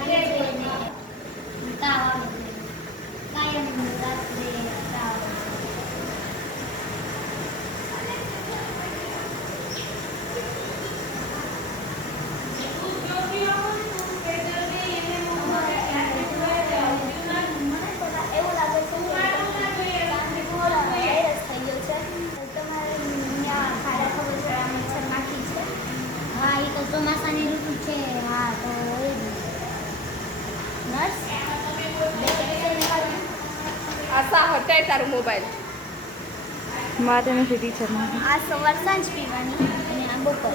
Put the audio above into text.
Gracias. આશા હટાય તારો mobile મારે નથી ટીચર આ સવાર સાંજ પીવાની અને આ બપોર.